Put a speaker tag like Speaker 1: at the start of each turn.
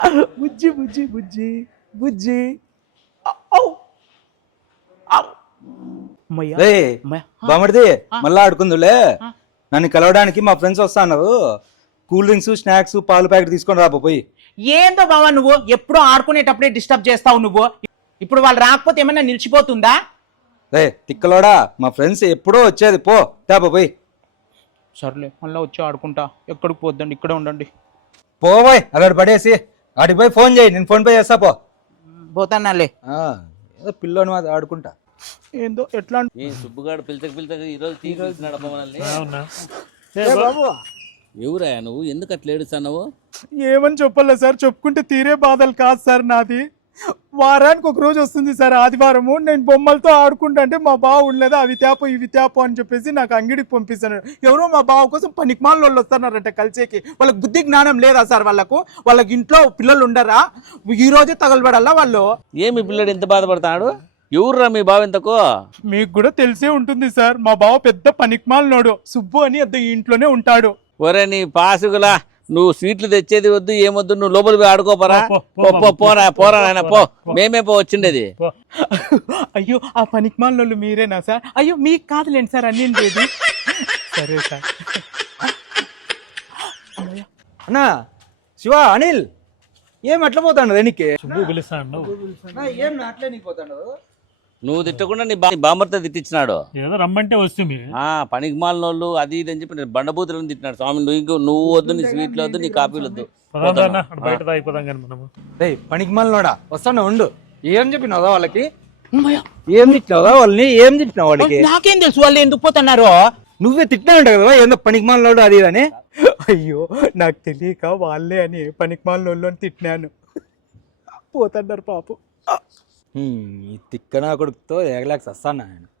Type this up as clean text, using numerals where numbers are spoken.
Speaker 1: బుజ్జి బుజ్జి బుజ్జి బుజ్జి
Speaker 2: బామడిది మళ్ళా ఆడుకుందులే. నన్ను కలవడానికి మా ఫ్రెండ్స్ వస్తాన్నారు. కూల్ డ్రింక్స్ స్నాక్స్ పాలు ప్యాకెట్ తీసుకొని రాబోయి.
Speaker 1: ఏందో బావా నువ్వు ఎప్పుడో ఆడుకునేటప్పుడే డిస్టర్బ్ చేస్తావు నువ్వు. ఇప్పుడు వాళ్ళు రాకపోతే ఏమన్నా నిలిచిపోతుందా?
Speaker 2: రే తిక్కలోడా, మా ఫ్రెండ్స్ ఎప్పుడో వచ్చేది, పో పోయి.
Speaker 1: సర్లే మళ్ళీ వచ్చి ఆడుకుంటా. ఎక్కడికి పోద్దండి, ఇక్కడే ఉండండి.
Speaker 2: పోబోయ్ అక్కడ పడేసి ఆడికి పోయి ఫోన్ చేయి, నేను ఫోన్ పే చేస్తా.
Speaker 1: పోతానాలే.
Speaker 2: ఏదో పిల్లోని మాది ఆడుకుంటా.
Speaker 1: ఏందో ఎట్లా
Speaker 3: సుబ్బుగాడు పిలిచక ఈరోజు తీసుకున్నాడు మనల్ని.
Speaker 1: బాబు
Speaker 3: ఎవరా నువ్వు, ఎందుకు అట్లా ఏడుస్తున్నావు?
Speaker 1: ఏమని చెప్పాలి సార్, చెప్పుకుంటే తీరే బాధలు కాదు సార్ నాది. వారానికి ఒక రోజు వస్తుంది సార్ ఆదివారము, నేను బొమ్మలతో ఆడుకుంటా అంటే మా బావ ఉండలేదు, అవి తేపో ఇవి తేపో అని చెప్పేసి నాకు అంగడికి పంపిస్తాను. ఎవరో మా బావ కోసం పనికిమాల వాళ్ళు వస్తున్నారంట కలిసేకి. వాళ్ళకి బుద్ధి జ్ఞానం లేదా సార్? వాళ్ళకి ఇంట్లో పిల్లలు ఉండరా? ఈ రోజే తగలబడాలా వాళ్ళు?
Speaker 3: ఏమి పిల్లడు ఎంత బాధపడతాడు? ఎవర్రా మీ బావ ఇంతకు?
Speaker 1: మీకు కూడా తెలిసే ఉంటుంది సార్, మా బావ పెద్ద పనికిమాలనోడు, సుబ్బు అని అద్దె ఇంట్లోనే ఉంటాడు.
Speaker 3: ఒరే నీ పాసుగులా, నువ్వు స్వీట్లు తెచ్చేది వద్దు ఏమొద్దు, నువ్వు లోపలి పోయి ఆడుకోపోరా. పోరా నాయన పో, మేమే వచ్చిండేది.
Speaker 1: అయ్యో ఆ పనికిమాలినోళ్ళు మీరేనా సార్? అయ్యో మీకు కాదులేండి సార్ అన్నిండేది. సరే సార్.
Speaker 2: అన్నా శివ, అనిల్ ఏం అట్లా పోతాడు వెనక్కి? ఏం అట్లే నీకు పోతాడు?
Speaker 3: నువ్వు తిట్టకుండా నీ బామ్మర్తో తిట్టించినాడు.
Speaker 4: ఏదో రమ్మంటే వస్తుంది.
Speaker 3: పనికి మాలిన వాళ్ళు అది ఇది అని చెప్పి బండబూతులను తిట్టినాడు. స్వామి నువ్వు వద్దు, నీ స్వీట్లు వద్దు, నీ కాఫీలు వద్దు.
Speaker 2: పనికి మాలినోడా వస్తాను ఉండు. ఏం చెప్పినావుదా వాళ్ళకి? ఏం తిట్టినావుదా వాళ్ళని? ఏం తిట్టినావు వాళ్ళకి?
Speaker 1: నాకేం తెలుసు వాళ్ళు ఎందుకు పోతున్నారు?
Speaker 2: నువ్వే తిట్టినా కదా ఏందో పనికి మాలినోడు అది అని.
Speaker 1: అయ్యో నాకు తెలియక వాళ్ళే అని పనికిమాలినోళ్ళు అని తిట్టినాను. పోతున్నారు పాపం.
Speaker 2: ఈ తిక్కనా కొడుకుతో ఏగలేక వస్తాను ఆయన.